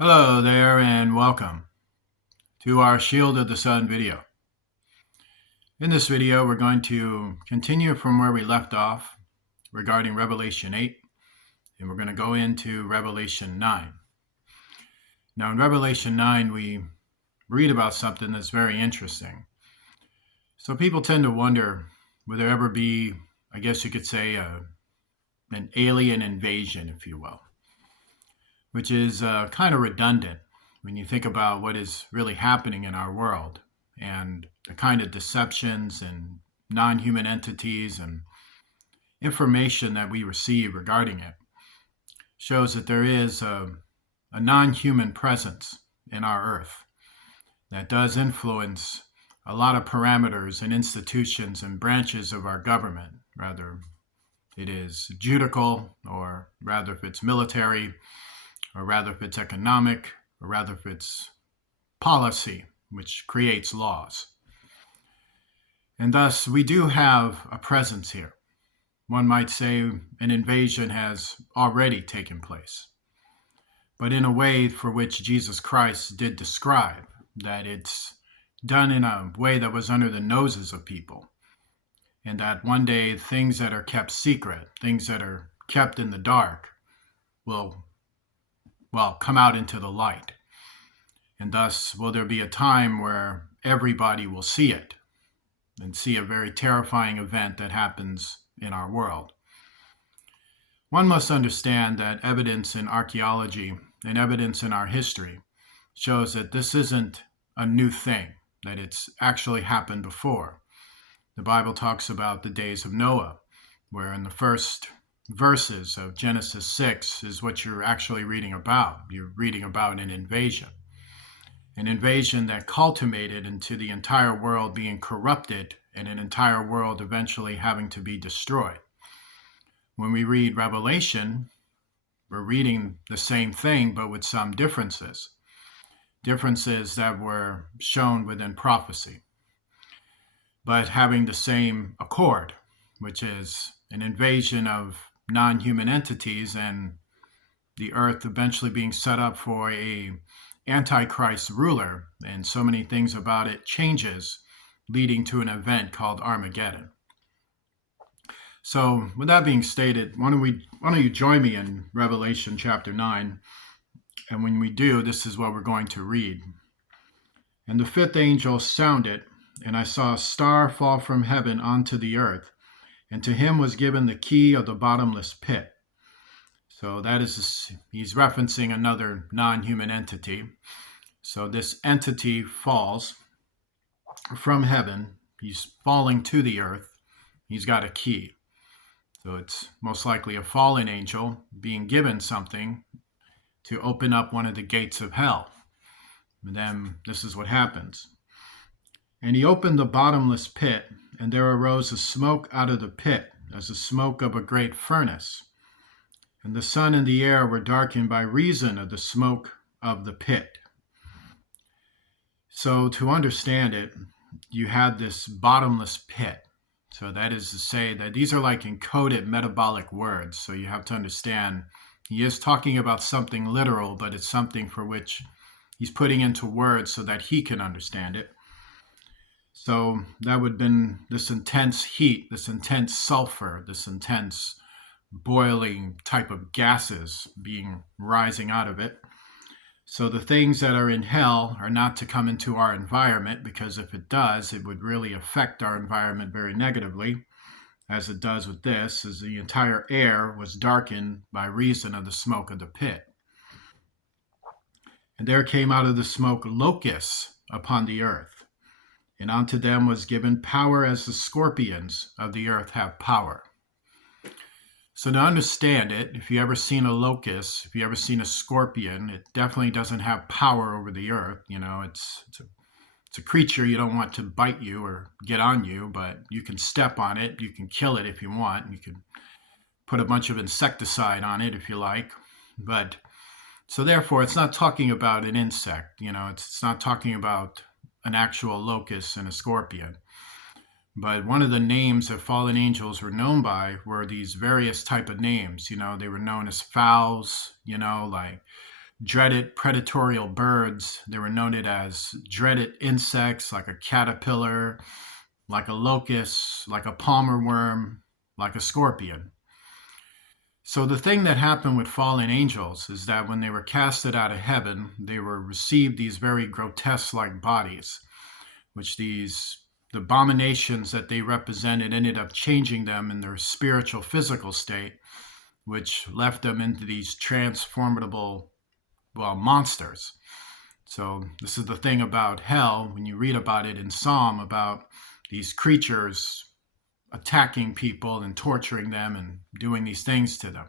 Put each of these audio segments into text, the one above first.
Hello there and welcome to our Shield of the Sun video. In this video, we're going to continue from where we left off regarding Revelation 8, and we're going to go into Revelation 9. Now, in Revelation 9, we read about something that's very interesting. So people tend to wonder, will there ever be, I guess you could say, an alien invasion, if you will, which is kind of redundant when you think about what is really happening in our world and the kind of deceptions and non-human entities and information that we receive regarding it shows that there is a non-human presence in our earth that does influence a lot of parameters and institutions and branches of our government, rather it is judicial, or rather if it's military, or rather if it's economic, or rather if it's policy, which creates laws. And thus, we do have a presence here. One might say an invasion has already taken place, but in a way for which Jesus Christ did describe, that it's done in a way that was under the noses of people, and that one day things that are kept secret, things that are kept in the dark, will come out into the light. And thus will there be a time where everybody will see it and see a very terrifying event that happens in our world. One must understand that evidence in archaeology and evidence in our history shows that this isn't a new thing, that it's actually happened before. The Bible talks about the days of Noah, where in the first verses of Genesis 6 is what you're actually reading about. You're reading about an invasion that culminated into the entire world being corrupted and an entire world eventually having to be destroyed. When we read Revelation, we're reading the same thing, but with some differences that were shown within prophecy, but having the same accord, which is an invasion of non-human entities and the earth eventually being set up for a antichrist ruler, and so many things about it changes, leading to an event called Armageddon. So with that being stated, why don't you join me in Revelation chapter 9, and when we do, this is what we're going to read. And the fifth angel sounded, and I saw a star fall from heaven onto the earth, and to him was given the key of the bottomless pit. So that is, he's referencing another non-human entity. So this entity falls from heaven. He's falling to the earth. He's got a key. So it's most likely a fallen angel being given something to open up one of the gates of hell. And then this is what happens. And he opened the bottomless pit, and there arose a smoke out of the pit, as the smoke of a great furnace. And the sun and the air were darkened by reason of the smoke of the pit. So to understand it, you had this bottomless pit. So that is to say that these are like encoded metabolic words. So you have to understand, he is talking about something literal, but it's something for which he's putting into words so that he can understand it. So that would have been this intense heat, this intense sulfur, this intense boiling type of gases rising out of it. So the things that are in hell are not to come into our environment, because if it does, it would really affect our environment very negatively, as it does with this, as the entire air was darkened by reason of the smoke of the pit. And there came out of the smoke locusts upon the earth, and unto them was given power as the scorpions of the earth have power. So to understand it, if you ever seen a locust, if you ever seen a scorpion, it definitely doesn't have power over the earth. You know, it's a creature you don't want to bite you or get on you, but you can step on it, you can kill it if you want, you can put a bunch of insecticide on it if you like. But so therefore, it's not talking about an insect, you know, it's not talking about an actual locust and a scorpion. But one of the names that fallen angels were known by were these various type of names. You know, they were known as fowls, you know, like dreaded predatory birds. They were noted as dreaded insects like a caterpillar, like a locust, like a palmer worm, like a scorpion. So the thing that happened with fallen angels is that when they were casted out of heaven, they were received these very grotesque-like bodies, which the abominations that they represented ended up changing them in their spiritual physical state, which left them into these transformable, well, monsters. So this is the thing about hell, when you read about it in Psalm, about these creatures attacking people and torturing them and doing these things to them.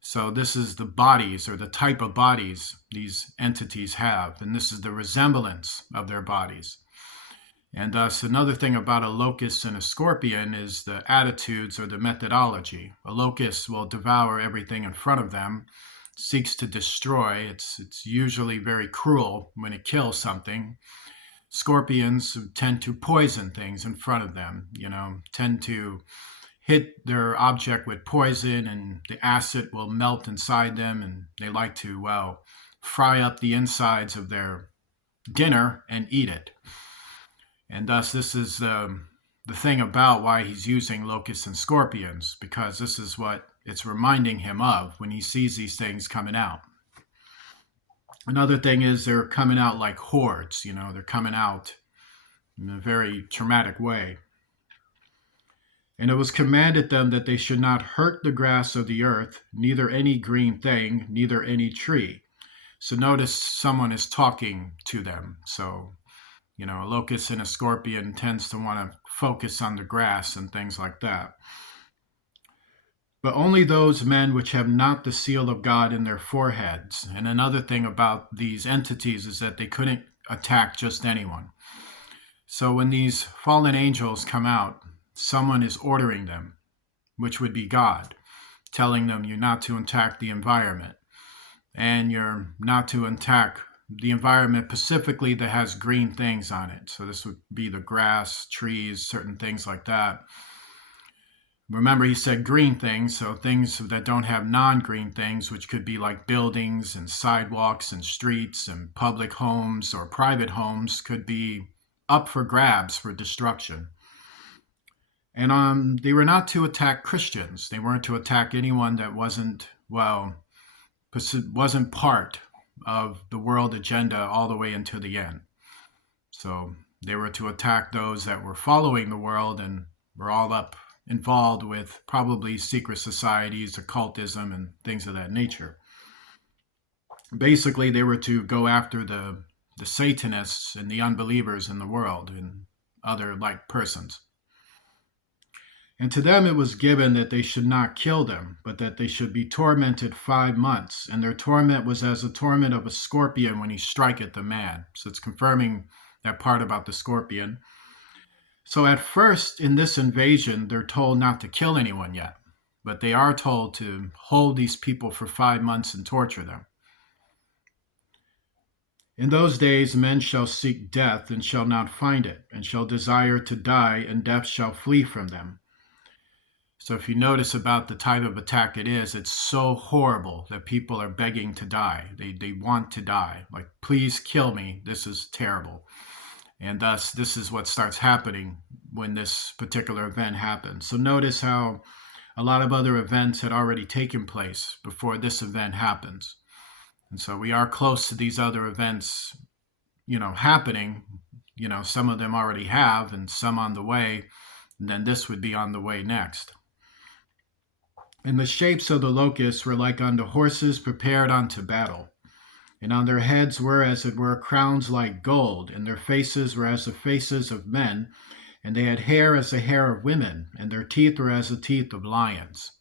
So this is the bodies, or the type of bodies these entities have, and this is the resemblance of their bodies. And thus, another thing about a locust and a scorpion is the attitudes or the methodology. A locust will devour everything in front of them, seeks to destroy. It's usually very cruel when it kills something. Scorpions tend to poison things in front of them, tend to hit their object with poison, and the acid will melt inside them, and they like to, well, fry up the insides of their dinner and eat it. And thus, this is the thing about why he's using locusts and scorpions, because this is what it's reminding him of when he sees these things coming out. Another thing is they're coming out like hordes, they're coming out in a very traumatic way. And it was commanded them that they should not hurt the grass of the earth, neither any green thing, neither any tree. So notice someone is talking to them. So, a locust and a scorpion tends to want to focus on the grass and things like that. But only those men which have not the seal of God in their foreheads. And another thing about these entities is that they couldn't attack just anyone. So when these fallen angels come out, someone is ordering them, which would be God, telling them you're not to attack the environment, and you're not to attack the environment specifically that has green things on it. So this would be the grass, trees, certain things like that. Remember, he said green things, so things that don't have non-green things, which could be like buildings and sidewalks and streets and public homes or private homes, could be up for grabs for destruction. And they were not to attack Christians. They weren't to attack anyone that wasn't part of the world agenda all the way until the end. So they were to attack those that were following the world and were all involved with probably secret societies, occultism, and things of that nature. Basically, they were to go after the Satanists and the unbelievers in the world and other like persons. And to them it was given that they should not kill them, but that they should be tormented 5 months. And their torment was as the torment of a scorpion when he striketh the man. So it's confirming that part about the scorpion. So at first in this invasion, they're told not to kill anyone yet, but they are told to hold these people for 5 months and torture them. In those days men shall seek death and shall not find it, and shall desire to die, and death shall flee from them. So if you notice about the type of attack it is, it's so horrible that people are begging to die. They want to die. Like, please kill me. This is terrible. And thus, this is what starts happening when this particular event happens. So notice how a lot of other events had already taken place before this event happens. And so we are close to these other events, happening. Some of them already have and some on the way. And then this would be on the way next. And the shapes of the locusts were like unto horses prepared unto battle. And on their heads were, as it were, crowns like gold, and their faces were as the faces of men, and they had hair as the hair of women, and their teeth were as the teeth of lions.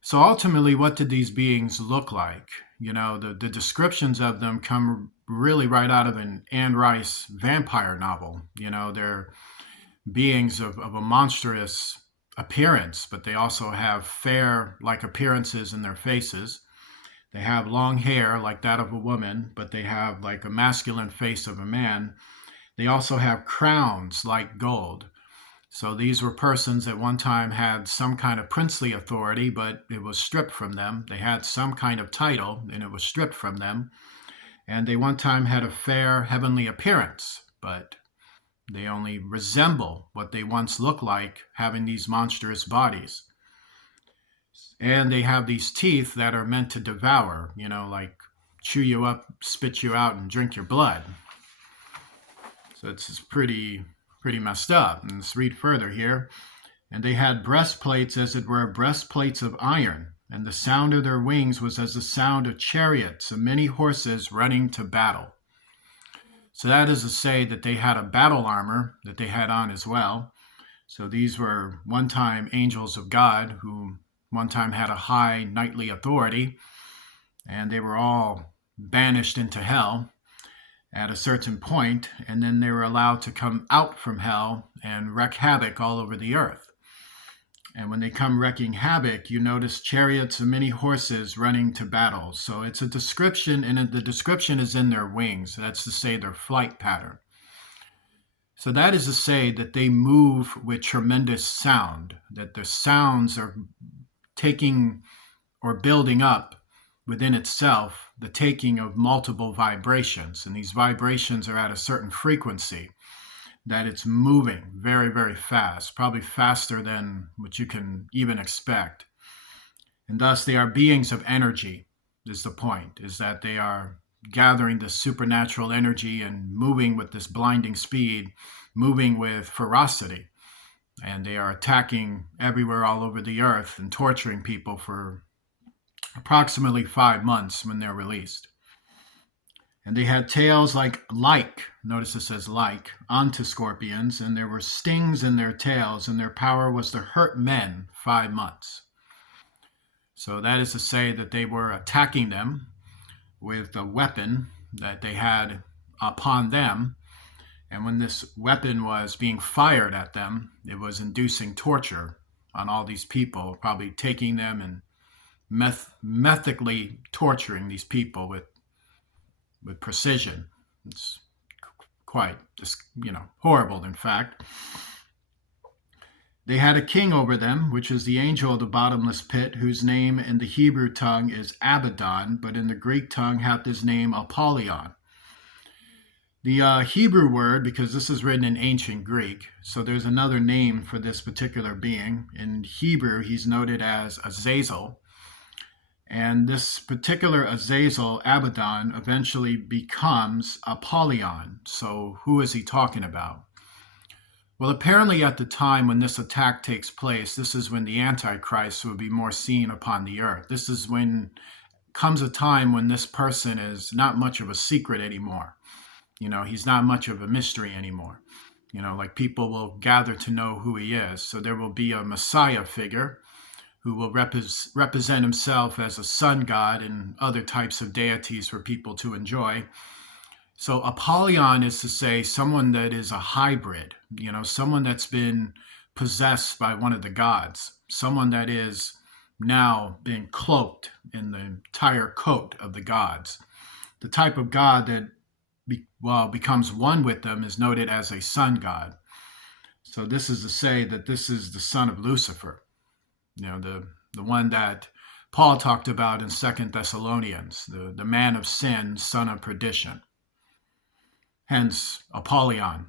So ultimately, what did these beings look like? The descriptions of them come really right out of an Anne Rice vampire novel. They're beings of a monstrous appearance, but they also have fair-like appearances in their faces. They have long hair like that of a woman, but they have like a masculine face of a man. They also have crowns like gold. So these were persons that one time had some kind of princely authority, but it was stripped from them. They had some kind of title, and it was stripped from them. And they one time had a fair heavenly appearance, but they only resemble what they once looked like, having these monstrous bodies. And they have these teeth that are meant to devour, like chew you up, spit you out, and drink your blood. So it's pretty messed up. And let's read further here. And they had breastplates, as it were, breastplates of iron, and the sound of their wings was as the sound of chariots and many horses running to battle. So that is to say that they had a battle armor that they had on as well. So these were one-time angels of God who one time had a high knightly authority, and they were all banished into hell at a certain point, and then they were allowed to come out from hell and wreak havoc all over the earth. And when they come wreaking havoc, you notice chariots and many horses running to battle. So it's a description, and the description is in their wings. That's to say their flight pattern. So that is to say that they move with tremendous sound, that their sounds are taking or building up within itself the taking of multiple vibrations. And these vibrations are at a certain frequency, that it's moving very, very fast, probably faster than what you can even expect. And thus they are beings of energy, is the point, is that they are gathering this supernatural energy and moving with this blinding speed, moving with ferocity. And they are attacking everywhere all over the earth and torturing people for approximately 5 months when they're released. And they had tails like, notice it says like, onto scorpions, and there were stings in their tails, and their power was to hurt men 5 months. So that is to say that they were attacking them with a weapon that they had upon them. And when this weapon was being fired at them, it was inducing torture on all these people, probably taking them and methodically torturing these people with precision. It's quite, horrible, in fact. They had a king over them, which is the angel of the bottomless pit, whose name in the Hebrew tongue is Abaddon, but in the Greek tongue hath his name Apollyon. The Hebrew word, because this is written in ancient Greek, so there's another name for this particular being. In Hebrew, he's noted as Azazel. And this particular Azazel, Abaddon, eventually becomes Apollyon. So who is he talking about? Well, apparently at the time when this attack takes place, this is when the Antichrist will be more seen upon the earth. This is when comes a time when this person is not much of a secret anymore. He's not much of a mystery anymore. Like people will gather to know who he is. So there will be a Messiah figure who will represent himself as a sun god and other types of deities for people to enjoy. So Apollyon is to say someone that is a hybrid, someone that's been possessed by one of the gods, someone that is now being cloaked in the entire coat of the gods. The type of god that becomes one with them is noted as a sun god. So this is to say that this is the son of Lucifer, the one that Paul talked about in 2 Thessalonians, the man of sin, son of perdition. Hence, Apollyon.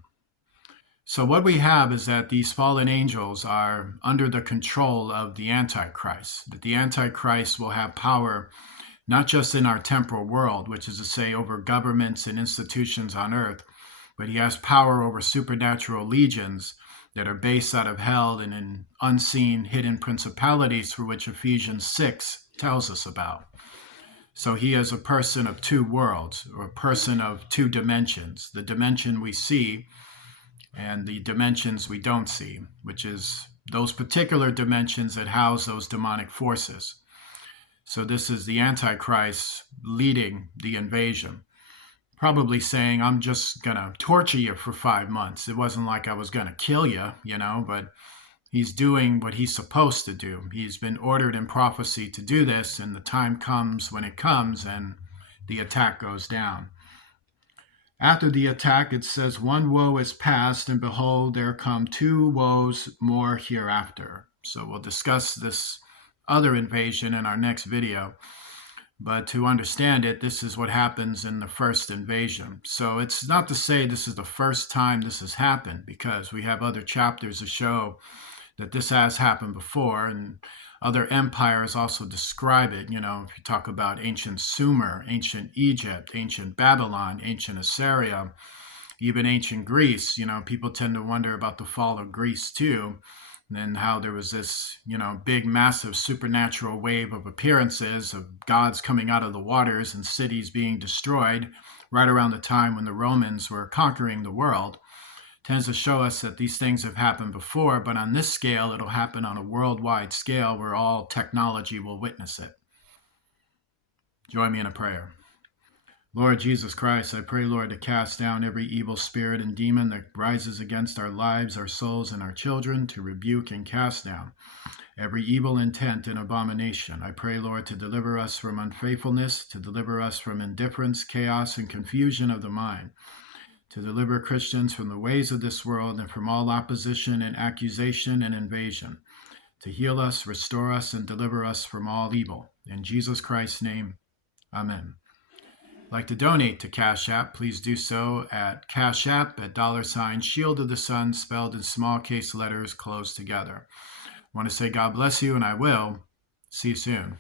So what we have is that these fallen angels are under the control of the Antichrist, that the Antichrist will have power not just in our temporal world, which is to say over governments and institutions on earth, but he has power over supernatural legions that are based out of hell and in unseen hidden principalities for which Ephesians 6 tells us about. So he is a person of two worlds, or a person of two dimensions, the dimension we see and the dimensions we don't see, which is those particular dimensions that house those demonic forces. So this is the Antichrist leading the invasion, probably saying, I'm just going to torture you for 5 months. It wasn't like I was going to kill you, but he's doing what he's supposed to do. He's been ordered in prophecy to do this, and the time comes when it comes, and the attack goes down. After the attack, it says, one woe is past, and behold, there come two woes more hereafter. So we'll discuss this other invasion in our next video. But to understand it, this is what happens in the first invasion. So it's not to say this is the first time this has happened, because we have other chapters to show that this has happened before, and other empires also describe it. You know, if you talk about ancient Sumer, ancient Egypt, ancient Babylon, ancient Assyria, even ancient Greece, you know, people tend to wonder about the fall of Greece too, and how there was this, you know, big, massive supernatural wave of appearances of gods coming out of the waters and cities being destroyed right around the time when the Romans were conquering the world. Tends to show us that these things have happened before, but on this scale, it'll happen on a worldwide scale where all technology will witness it. Join me in a prayer. Lord Jesus Christ, I pray, Lord, to cast down every evil spirit and demon that rises against our lives, our souls, and our children, to rebuke and cast down every evil intent and abomination. I pray, Lord, to deliver us from unfaithfulness, to deliver us from indifference, chaos, and confusion of the mind, to deliver Christians from the ways of this world and from all opposition and accusation and invasion, to heal us, restore us, and deliver us from all evil. In Jesus Christ's name, amen. Like to donate to Cash App, please do so at Cash App at $ Shield of the Sun, spelled in small case letters closed together. I want to say God bless you, and I will see you soon.